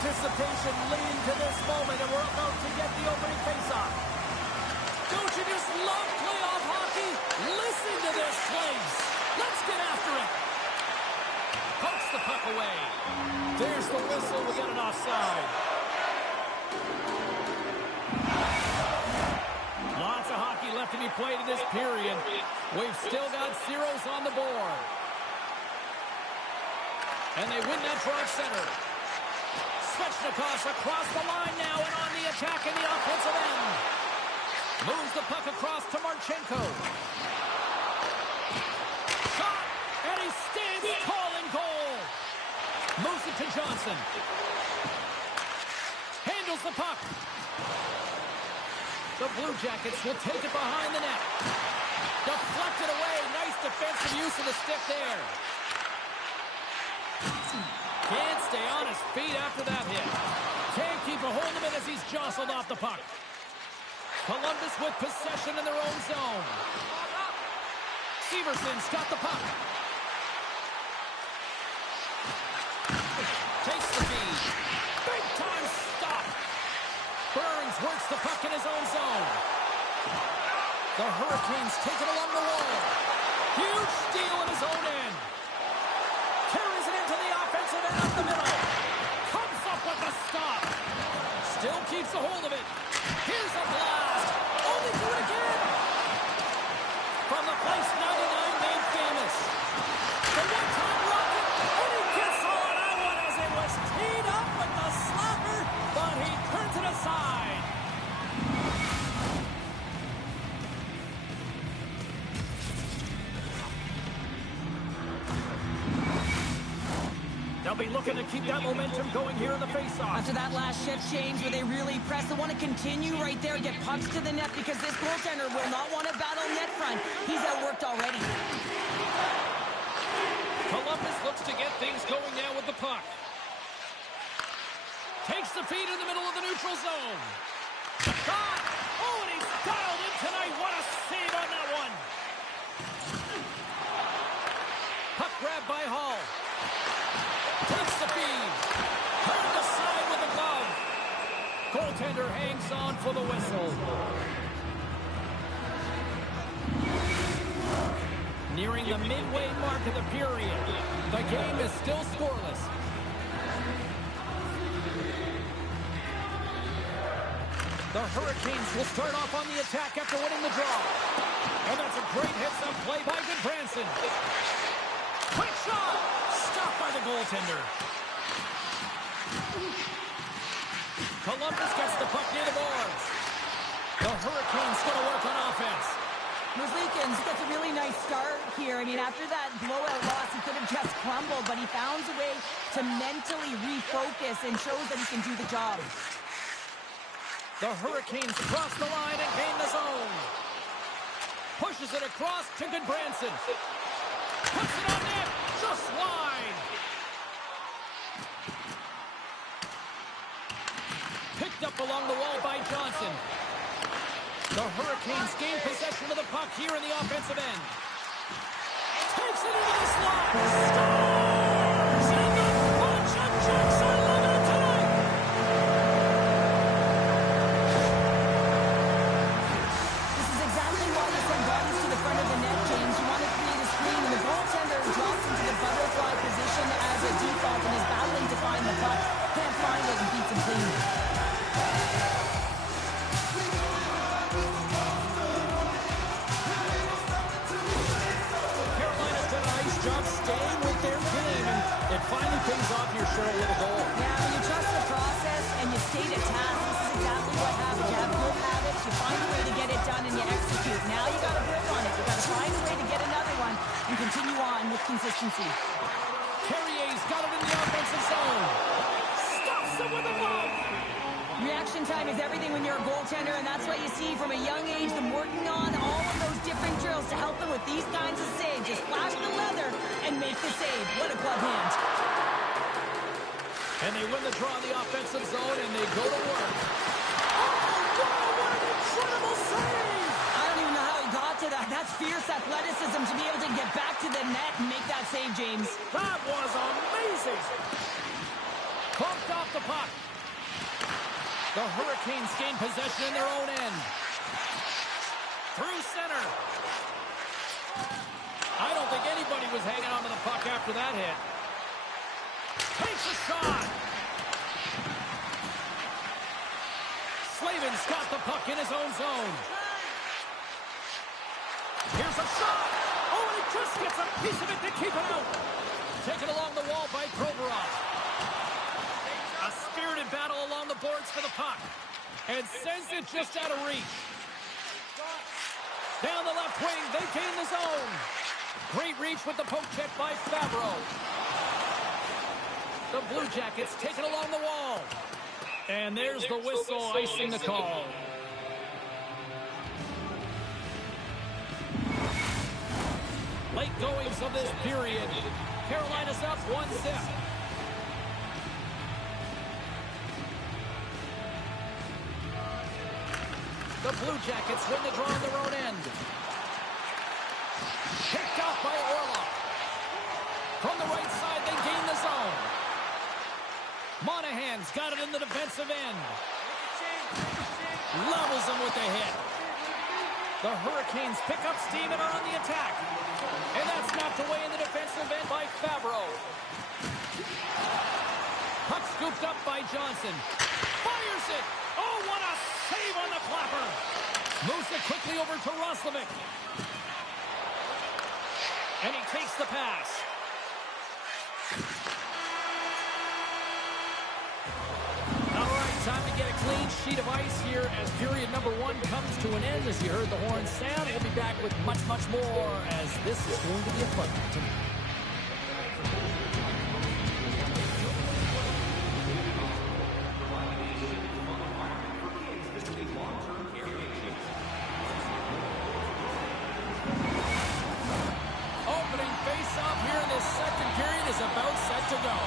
anticipation leading to this moment, and we're about to get the opening faceoff. Don't you just love playoff hockey? Listen to this place. Let's get after it. Pokes the puck away. There's the whistle. We get an offside. Lots of hockey left to be played in this period. We've still got zeros on the board. And they win that draw at center. Svechnikov's across the line now and on the attack in the offensive end. Moves the puck across to Marchenko. Shot, and he stands tall in goal. Moves it to Johnson. Handles the puck. The Blue Jackets will take it behind the net. Deflected away. Nice defensive use of the stick there. Can't stay on his feet after that hit. Can't keep a hold of it as he's jostled off the puck. Columbus with possession in their own zone. Severson's got the puck. Takes the feed. Big time stop. Burns works the puck in his own zone. The Hurricanes take it along the wall. Huge steal in his own end. Carries it into the offensive end up the middle. Comes up with the stop. Still keeps a hold of it. Here's a blast. Only do it again. From the place 99 made famous. The one-time rocket. And he gets on that one as it was teed up with the slapper, but he turns it aside. They'll be looking to keep that momentum going here in the faceoff. After that last shift change where they really press, they want to continue right there and get pucks to the net because this goaltender will not want to battle net front. He's outworked already. Columbus looks to get things going now with the puck. Takes the feed in the middle of the neutral zone. Shot! Oh, and he's dialed in tonight. What a save on that one. Puck grab by Hall. Takes the feed. Turned aside with a glove. Goaltender hangs on for the whistle. Nearing the midway mark of the period. The game is still scoreless. The Hurricanes will start off on the attack after winning the draw. And that's a great hits-up play by Goodbranson. Quick shot! Stopped by the goaltender. Columbus gets the puck near the boards. The Hurricanes going to work on offense. Merzlikins gets a really nice start here. I mean, after that blowout loss, he could have just crumbled, but he found a way to mentally refocus and shows that he can do the job. The Hurricanes cross the line and gain the zone. Pushes it across to Goodbranson. Puts it on net, just wide. Picked up along the wall by Johnson. The Hurricanes gain possession of the puck here in the offensive end. Takes it into the slot. Scores! And the bunch of Jets are living it tonight. This is exactly why you send bodies to the front of the net, James. You want to create a screen, and the goaltender drops into the butterfly position as a default and is battling to find the puck. Can't find it and beats him clean. Job staying with their game, and it finally pays off your Cheryl with a goal. Yeah, when you trust the process and you stay to task, this is exactly what happens. You have good habits, you find a way to get it done, and you execute. Now you got to build on it. You got to find a way to get another one and continue on with consistency. Carrier's got it in the offensive zone. Stops it with a glove. Reaction time is everything when you're a goaltender, and that's what you see from a young age, them working on all of those different drills to help them with these kinds of saves. Just flash the leather and make the save. What a glove hand. And they win the draw in the offensive zone, and they go to work. Oh, wow, what an incredible save! I don't even know how he got to that. That's fierce athleticism to be able to get back to the net and make that save, James. That was amazing. Bumped off the puck. The Hurricanes gain possession in their own end. Through center. I don't think anybody was hanging on to the puck after that hit. Takes a shot. Slavin's got the puck in his own zone. Here's a shot. Oh, and he just gets a piece of it to keep it out. Taken along the wall by Provorov. A spirited battle along the boards for the puck. And sends it just out of reach. Down the left wing, they gain the zone. Great reach with the poke check by Favreau. The Blue Jackets take it along the wall. And there's the whistle icing the call. Late goings of this period. Carolina's up 1-0. The Blue Jackets win the draw on their own end. Picked off by Orlov. From the right side, they gain the zone. Monahan's got it in the defensive end. Levels him with the hit. The Hurricanes pick up steam and are on the attack. And that's knocked away in the defensive end by Favreau. Puck scooped up by Johnson. Fires it. Oh, what a save on the clapper. Moves it quickly over to Roslovic. And he takes the pass. All right, time to get a clean sheet of ice here as period number 1 comes to an end. As you heard the horn sound, we'll be back with much, much more as this is going to be a fun one tonight. Opening face-off here in this second period is about set to go.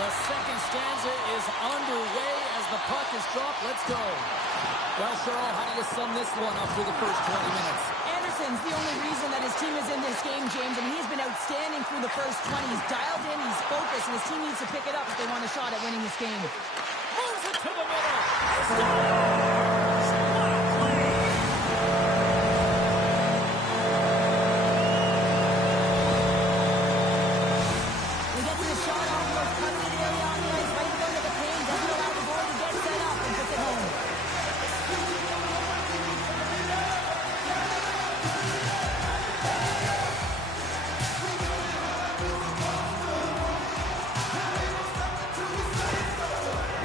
The second stanza is underway as the puck is dropped. Let's go. Well, Cheryl, how do you sum this one up through the first 20 minutes? Anderson's the only reason that his team is in this game, James. I mean, he's been outstanding through the first 20. He's dialed in, he's focused, and his team needs to pick it up if they want a shot at winning this game. Moves it to the middle. Scores! What a play! We get to the shot off, goes cutting it area on the ice, right in front of the pane, doesn't allow the goal to get set up and puts it home.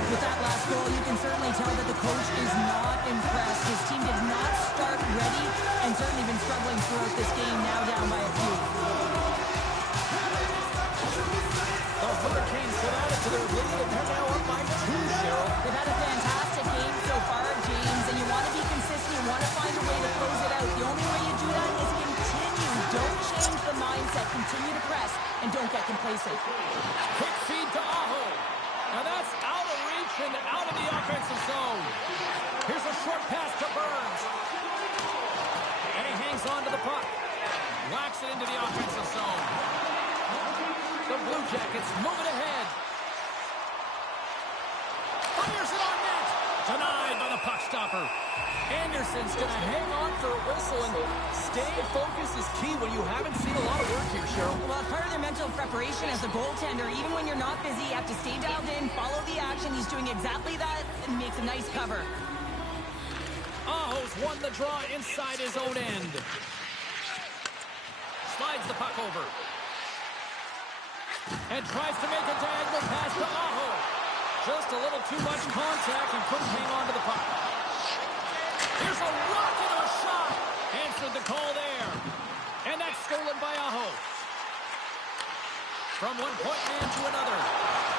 With that last goal, you can certainly tell that the coach is not impressed. His team did not start ready and certainly been struggling throughout this game, now down by a few. The Hurricanes have added to their lead, and they're now up by 2, Cheryl. They've had a fantastic game so far, James, and you want to be consistent. You want to find a way to close it out. The only way you do that is continue. Don't change the mindset. Continue to press, and don't get complacent. Quick feed to Aho. Now that's out of reach and out of the offensive zone. Here's a short pass to Burns. And he hangs on to the puck. Whacks it into the offensive zone. The Blue Jackets moving ahead. Fires it on net. Denied by the puck stopper. Anderson's going to hang on for a whistle, and staying focused is key when you haven't seen a lot of work here, Cheryl. Well, it's part of their mental preparation as a goaltender. Even when you're not busy, you have to stay dialed in, follow the action. He's doing exactly that and makes a nice cover. Aho's won the draw inside his own end. Slides the puck over. And tries to make a diagonal pass to Aho. Just a little too much contact and couldn't hang on to the puck. Here's a rocket of a shot. Answered the call there. And that's stolen by Aho. From one point man to another.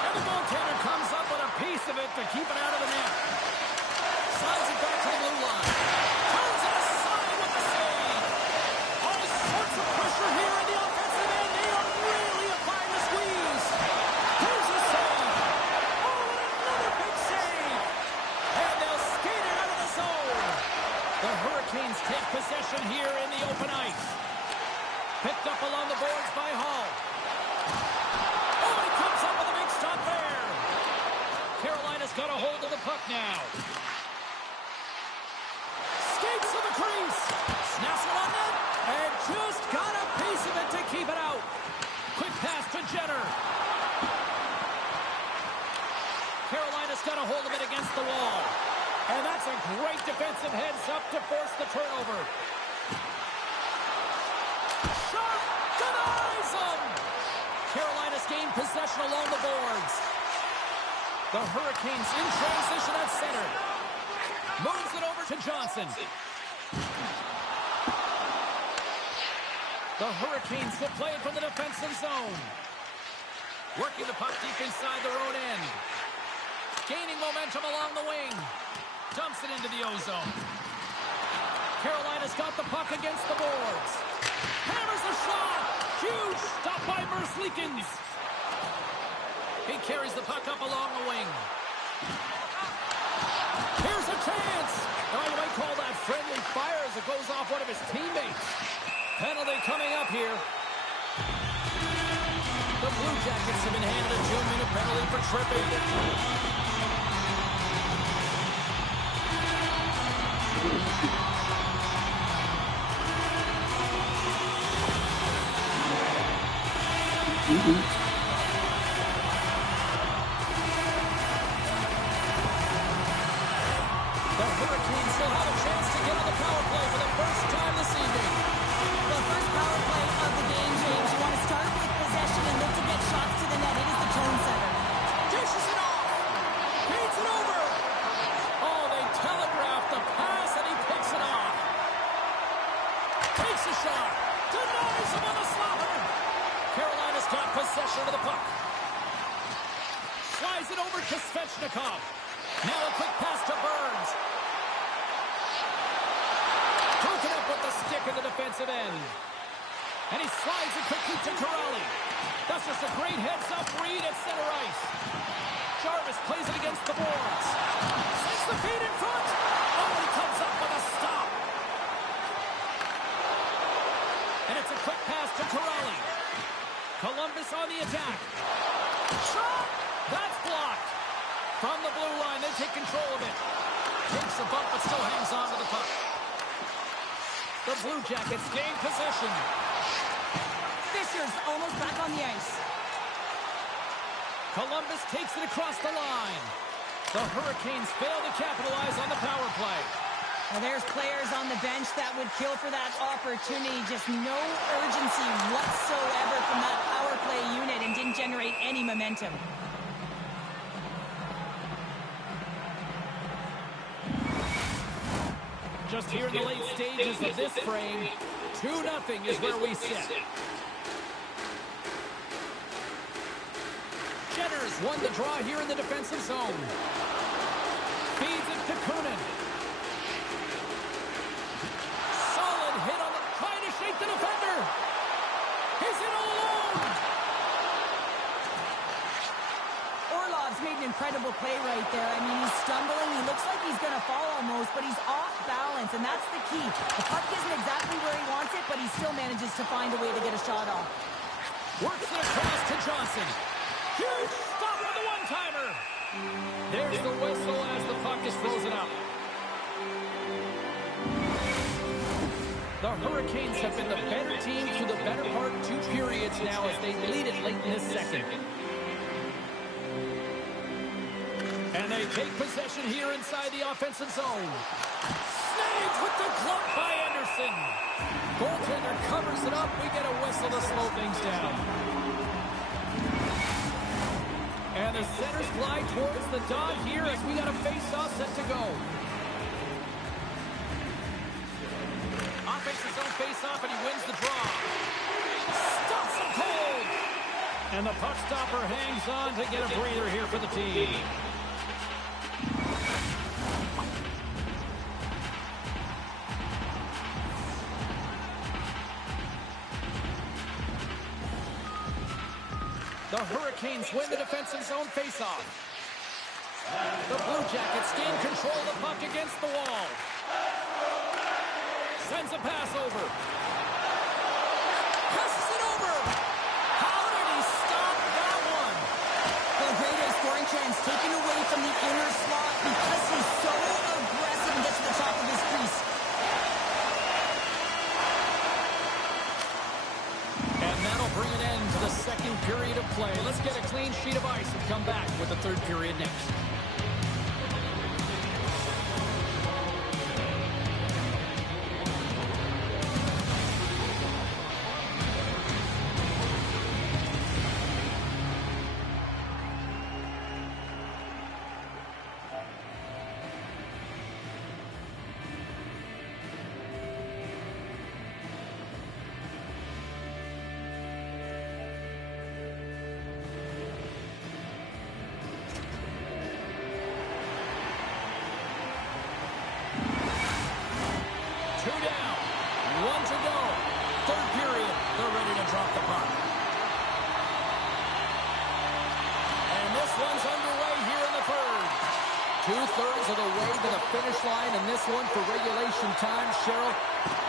And the goaltender comes up with a piece of it to keep it out of the net. Slides it back to the blue line. Turns it aside with the save. All sorts of pressure here in the offensive end. They are really applying the squeeze. Here's a save. Oh, and another big save. And they'll skate it out of the zone. The Hurricanes take possession here in the open ice. Picked up along the got a hold of the puck now. Skates to the crease. Snaps it on net. And just got a piece of it to keep it out. Quick pass to Jenner. Carolina's got a hold of it against the wall. And that's a great defensive heads-up to force the turnover. Shot denies him. Carolina's gained possession along the boards. The Hurricanes in transition at center. Moves it over to Johnson. The Hurricanes will play it from the defensive zone. Working the puck deep inside their own end. Gaining momentum along the wing. Dumps it into the ozone. Carolina's got the puck against the boards. Hammers the shot. Huge stop by Merzlikins. He carries the puck up along the wing. Here's a chance. Oh, you might call that friendly fire as it goes off one of his teammates. Penalty coming up here. The Blue Jackets have been handed a 2-minute penalty for tripping. The Hurricanes still have a chance to get on the power play for the first time this evening. The first power play of the game, James. You want to start with possession and look to get shots to the net. It is the tone setter. Dishes it off. Feeds it over. Oh, they telegraphed the pass and he picks it off. Takes a shot. Denies him on the slapper. Carolina's got possession of the puck. Slides it over to Svechnikov. Now a quick pass to Burns. Hooking up with the stick in the defensive end. And he slides it quickly to Corrali. That's just a great heads-up read at center ice. Jarvis plays it against the boards. Sends the feed in front. Oh, he comes up with a stop. And it's a quick pass to Corrali. Columbus on the attack. Shot! That's blocked. From the blue line, they take control of it. Takes a bump, but still hangs on to the puck. The Blue Jackets gain possession. Fisher's almost back on the ice. Columbus takes it across the line. The Hurricanes fail to capitalize on the power play. Well, there's players on the bench that would kill for that opportunity. Just no urgency whatsoever from that power play unit and didn't generate any momentum. Just here in the late stages of this frame, 2-0 is where we sit. Jenner's won the draw here in the defensive zone. Feeds it to Kunin. Solid hit on the... Trying to shake the defender. He's in alone. Orlov's made an incredible play right there. I mean, he's stumbling. He looks like he's going to fall almost, but he's off balance, and that's the key. The puck isn't exactly where he wants it, but he still manages to find a way to get a shot off. Works it across to Johnson. Huge stop with the one-timer. There's the whistle as the puck is frozen up. The Hurricanes have been the better team through the better part 2 periods now as they lead it late in this second. And they take possession here inside the offensive zone. Snagged with the glove by Anderson. Goaltender covers it up. We get a whistle to slow things down. And the centers glide towards the dot here as we got a face-off set to go. Offensive zone face-off, and he wins the draw. Stops him cold. And the puck stopper hangs on to get a breather here for the team. The Hurricanes win the defensive zone faceoff. The Blue Jackets gain control of the puck against the wall. Sends a pass over. Passes it over. How did he stop that one? The greater scoring chance taken away from the inner play. Let's get a clean sheet of ice and come back with the third period next. Two-thirds of the way to the finish line, and this one for regulation time. Cheryl,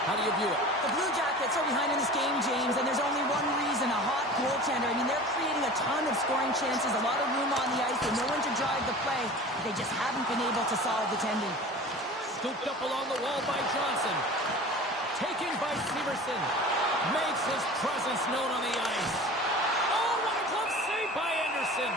how do you view it? The Blue Jackets are behind in this game, James, and there's only one reason, a hot goaltender. I mean, they're creating a ton of scoring chances, a lot of room on the ice. They know when to drive the play, but they just haven't been able to solve the tendon. Scooped up along the wall by Johnson. Taken by Severson. Makes his presence known on the ice. Oh, what a glove save by Anderson.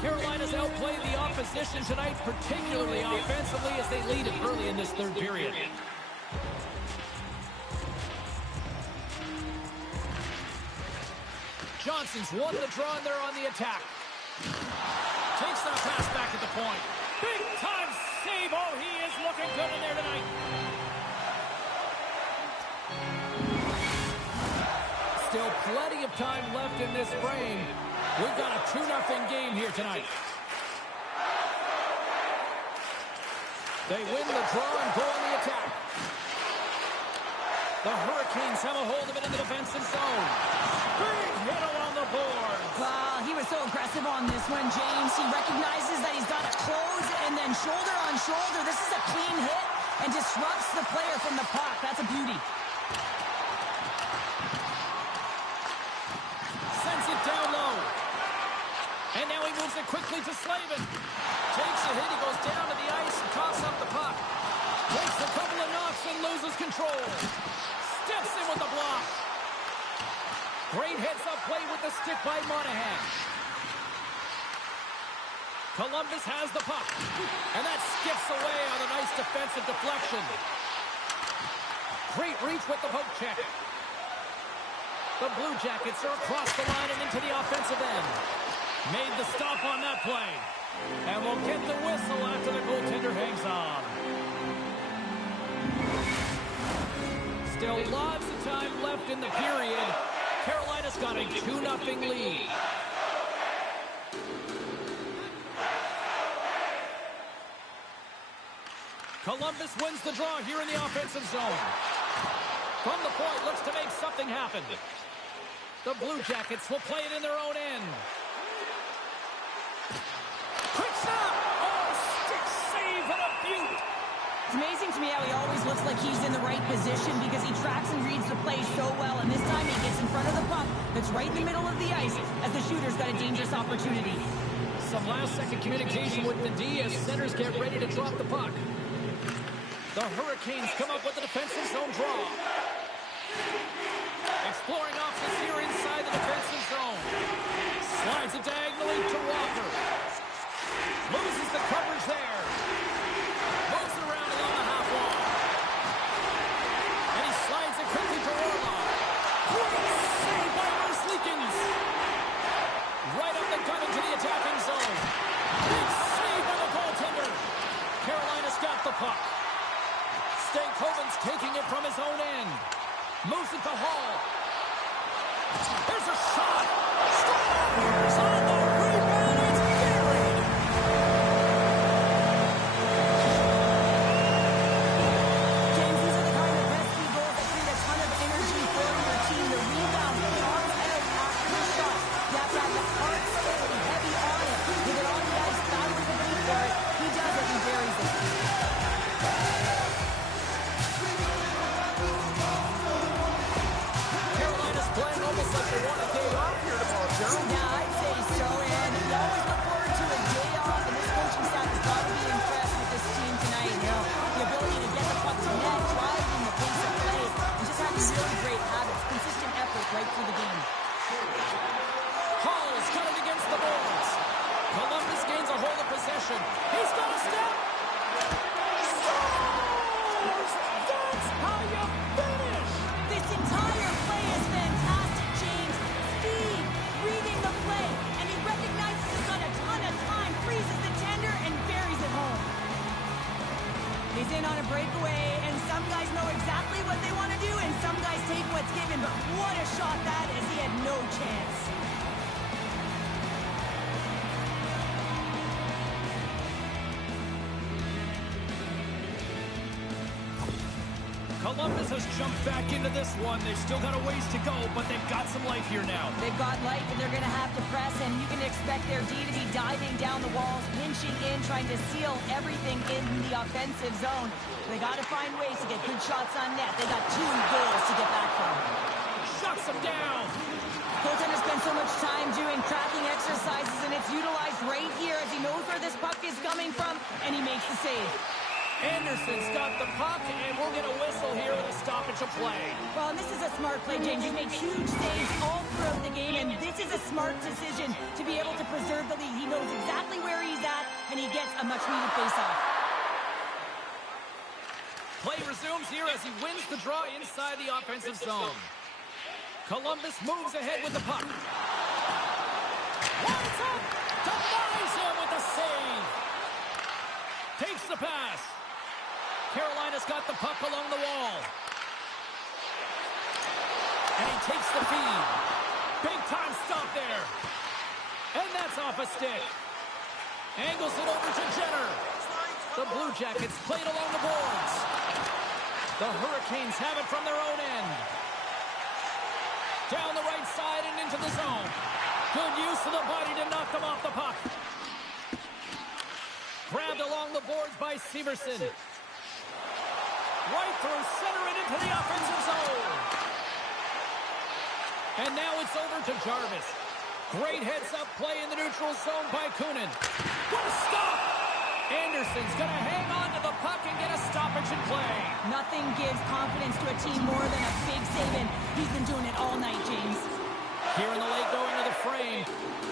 Carolina's outplayed the opposition tonight, particularly offensively, as they lead it early in this third period. Johnson's won the draw, and they're on the attack. Takes that pass back at the point. Big-time save. Oh, he is looking good in there tonight. Still plenty of time left in this frame. We've got a 2-0 game here tonight. They win the draw and go on the attack. The Hurricanes have a hold of it in the defensive zone. Big hit along the board. Well, he was so aggressive on this one, James. He recognizes that he's got to close, and then shoulder on shoulder. This is a clean hit and disrupts the player from the puck. That's a beauty. Sends it down low. And now he moves it quickly to Slavin. Takes a hit, he goes down to the ice and tosses up the puck. Takes a couple of knocks and loses control. Steps in with the block. Great heads-up play with the stick by Monahan. Columbus has the puck. And that skips away on a nice defensive deflection. Great reach with the poke check. The Blue Jackets are across the line and into the offensive end. Made the stop on that play. And we'll get the whistle after the goaltender hangs on. Still lots of time left in the period. Carolina's got a 2-0 lead. Columbus wins the draw here in the offensive zone. From the point, looks to make something happen. The Blue Jackets will play it in their own end. Quick stop! Oh, stick save and a beaut! It's amazing to me how he always looks like he's in the right position because he tracks and reads the play so well, and this time he gets in front of the puck that's right in the middle of the ice as the shooter's got a dangerous opportunity. Some last-second communication with the D as centers get ready to drop the puck. The Hurricanes come up with the defensive zone draw. Exploring options here inside the defensive zone. Slides it diagonally to Walker. Loses the coverage there. Moves around along the half wall. And he slides it quickly to Orlov. Great save by Bruce Leakins. Right up the gut into the attacking zone. Big save by the goaltender. Carolina's got the puck. Stankoven's taking it from his own end. Moves it to Hall. There's a shot. Stars on the rebound. It's buried. possession. He's got a step. Scores! That's how you finish. This entire play is fantastic, James. Speed, reading the play, and he recognizes he's got a ton of time, freezes the tender, and buries it home. He's in on a breakaway, and some guys know exactly what they want to do, and some guys take what's given, but what a shot that is. He had no chance. Columbus has jumped back into this one. They've still got a ways to go, but they've got some life here now. They've got life, and they're going to have to press, and you can expect their D to be diving down the walls, pinching in, trying to seal everything in the offensive zone. They got to find ways to get good shots on net. They got 2 goals to get back from. Shuts them down. Goaltender spends so much time doing cracking exercises, and it's utilized right here as he knows where this puck is coming from, and he makes the save. Anderson's got the puck, and we'll get a whistle here with a stoppage of play. Well, and this is a smart play, James. He's made huge saves all throughout the game, and this is a smart decision to be able to preserve the lead. He knows exactly where he's at, and he gets a much-needed face-off. Play resumes here as he wins the draw inside the offensive zone. Columbus moves ahead with the puck. Winds up! Denies him with the save! Takes the pass. Carolina's got the puck along the wall. And he takes the feed. Big time stop there. And that's off a stick. Angles it over to Jenner. The Blue Jackets played along the boards. The Hurricanes have it from their own end. Down the right side and into the zone. Good use of the body to knock them off the puck. Grabbed along the boards by Severson. Right through center and into the offensive zone. And now it's over to Jarvis. Great heads-up play in the neutral zone by Kunin. What a stop! Anderson's going to hang on to the puck and get a stoppage in play. Nothing gives confidence to a team more than a big save, and he's been doing it all night, James. Here in the late going to the frame,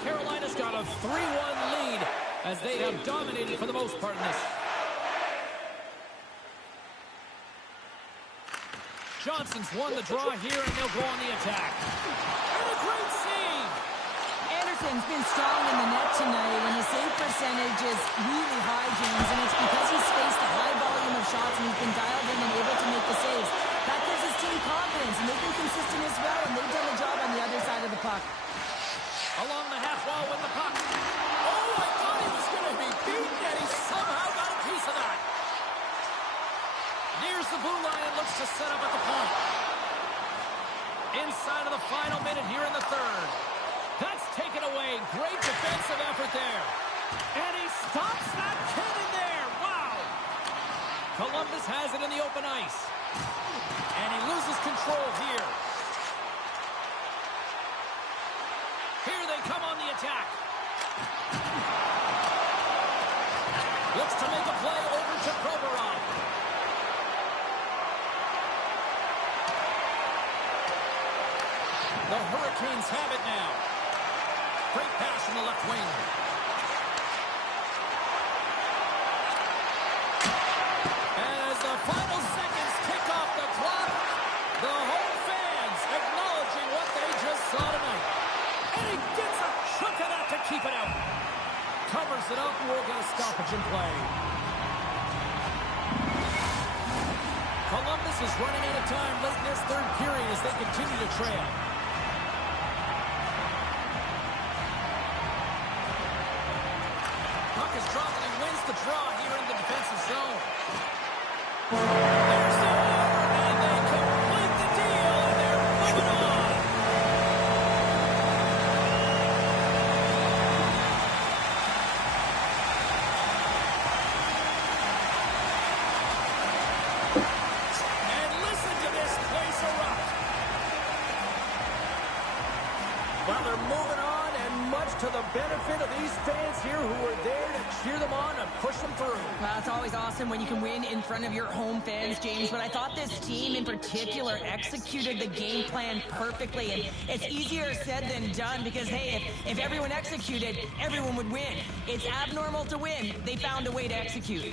Carolina's got a 3-1 lead as they have dominated for the most part in this. Johnson's won the draw here, and they'll go on the attack. And a great save! Anderson's been strong in the net tonight, and his save percentage is really high, James, and it's because he's faced a high volume of shots, and he's been dialed in and able to make the saves. That gives his team confidence, and they've been consistent as well, and they've done the job on the other side of the puck. Along the half wall with the puck. Oh, I thought he was going to be beaten, and he somehow got a piece of that. Nears the blue line and looks to set up at the point. Inside of the final minute here in the third. That's taken away. Great defensive effort there. And he stops that kid in there. Wow. Columbus has it in the open ice. And he loses control here. Here they come on the attack. Looks to make a play over to Provorov. The Hurricanes have it now. Great pass from the left wing. As the final seconds tick off the clock, the home fans acknowledging what they just saw tonight. And he gets a chunk of that to keep it out. Covers it up, and we'll get a stoppage in play. Columbus is running out of time late in this third period as they continue to trail. Puck is dropped and he wins the draw here in the defensive zone. There's the war, and they complete the deal, and they're moving on. And listen to this place erupt. Well, they're moving on, and much to the benefit of these fans here who are there to cheer them on and push them through. Well, it's always awesome when you can win in front of your home fans, James, but I thought this team in particular executed the game plan perfectly, and it's easier said than done because, hey, if everyone executed, everyone would win. It's abnormal to win. They found a way to execute.